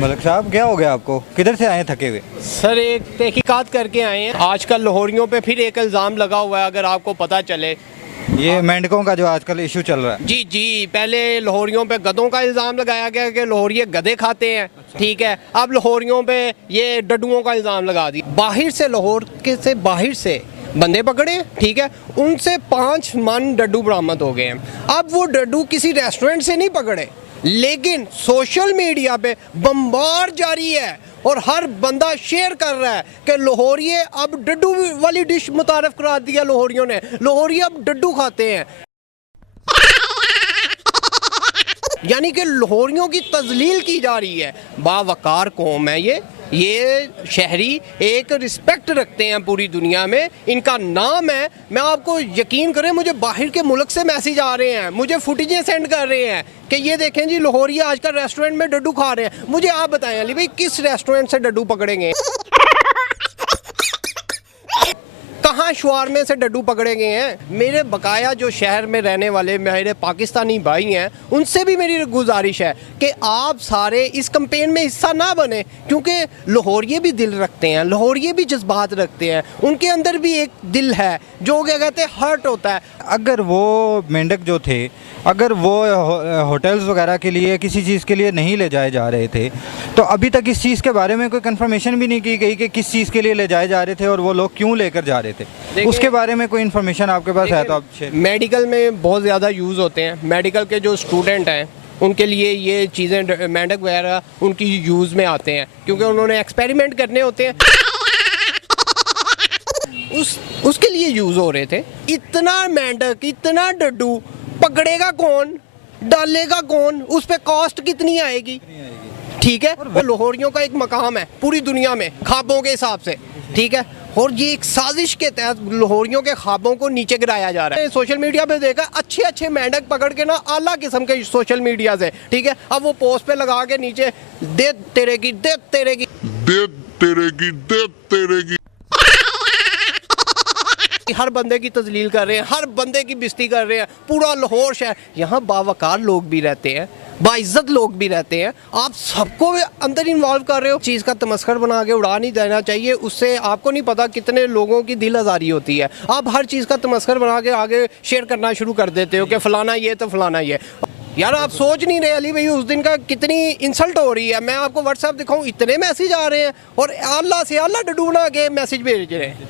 मलिक साहब क्या हो गया आपको, किधर से आए थके हुए? सर एक तहकीकात करके आए हैं। आजकल लाहौरियों पे फिर एक इल्ज़ाम लगा हुआ है, अगर आपको पता चले। ये मेंढकों का जो आजकल इशू चल रहा है। जी जी, पहले लाहौरियों पे गधों का इल्ज़ाम लगाया गया कि लाहौरी गधे खाते हैं। ठीक है, अब लाहौरियों पे ये डड्डुओं का इल्ज़ाम लगा दिया। बाहर से लाहौर के से बाहर से बंदे पकड़े, ठीक है, उनसे 5 मन डड्डू बरामद हो गए हैं। अब वो डड्डू किसी रेस्टोरेंट से नहीं पकड़े, लेकिन सोशल मीडिया पे बम्बार जारी है और हर बंदा शेयर कर रहा है कि लाहौरिये अब डड्डू वाली डिश मुतारफ करा दिया। लाहौरियों ने, लाहौरी अब डड्डू खाते हैं। यानी कि लाहौरियों की तजलील की जा रही है। बावकार कौम है ये शहरी एक रिस्पेक्ट रखते हैं पूरी दुनिया में, इनका नाम है। मैं आपको यकीन करें, मुझे बाहर के मुल्क से मैसेज आ रहे हैं, मुझे फुटेजें सेंड कर रहे हैं कि ये देखें जी लाहौरी आजकल रेस्टोरेंट में डड्डू खा रहे हैं। मुझे आप बताएं अली भाई, किस रेस्टोरेंट से डड्डू पकड़ेंगे? कहाँ शवारमे से डड्डू पकड़े गए हैं? मेरे बकाया जो शहर में रहने वाले मेरे पाकिस्तानी भाई हैं, उनसे भी मेरी गुजारिश है कि आप सारे इस कैंपेन में हिस्सा ना बने, क्योंकि लाहौरिये भी दिल रखते हैं, लाहौरिये भी जज्बात रखते हैं, उनके अंदर भी एक दिल है जो क्या कहते हैं हर्ट होता है। अगर वो मेंढक जो थे, अगर वो होटल्स वगैरह के लिए किसी चीज़ के लिए नहीं ले जाए जा रहे थे, तो अभी तक इस चीज़ के बारे में कोई कंफर्मेशन भी नहीं की गई कि किस चीज़ के लिए ले जाए जा रहे थे और वो लोग क्यों लेकर जा रहे थे। उसके बारे में कोई इन्फॉर्मेशन आपके पास है तो आप शेयर। मेडिकल में बहुत ज़्यादा यूज़ होते हैं, मेडिकल के जो स्टूडेंट हैं उनके लिए ये चीज़ें मेंढक वगैरह उनकी यूज़ में आते हैं, क्योंकि उन्होंने एक्सपेरिमेंट करने होते हैं, उसके लिए यूज़ हो रहे थे। इतना मेंढक, इतना डड्डू पकड़ेगा कौन, डालेगा कौन, उस पे कॉस्ट कितनी आएगी? ठीक है, वो लाहौरियों का एक मकाम है पूरी दुनिया में ख्वाबों के हिसाब से, ठीक है, और ये एक साजिश के तहत लाहौरियों के ख्वाबों को नीचे गिराया जा रहा है। सोशल मीडिया पे देखा अच्छे अच्छे मेंढक पकड़ के ना आला किस्म के सोशल मीडिया से, ठीक है, अब वो पोस्ट पे लगा के नीचे दे तेरे की, दे तेरे की, दे तेरे की, दे तेरे की, हर बंदे की तजलील कर रहे हैं, हर बंदे की बेइज्जती कर रहे हैं। पूरा लाहौर शहर, यहाँ बावकार लोग भी रहते हैं, बाइज्जत लोग भी रहते हैं, आप सबको अंदर इन्वॉल्व कर रहे हो। चीज़ का तमस्खर बना के उड़ा नहीं देना चाहिए, उससे आपको नहीं पता कितने लोगों की दिल आज़ारी होती है। आप हर चीज़ का तमस्खर बना के आगे शेयर करना शुरू कर देते हो कि फलाना ये तो फलाना ये। यार आप सोच नहीं रहे अली भाई उस दिन का कितनी इंसल्ट हो रही है। मैं आपको व्हाट्सएप दिखाऊं, इतने मैसेज आ रहे हैं और अल्लाह से अल्लाह डड्डू बना के मैसेज भेज रहे हैं।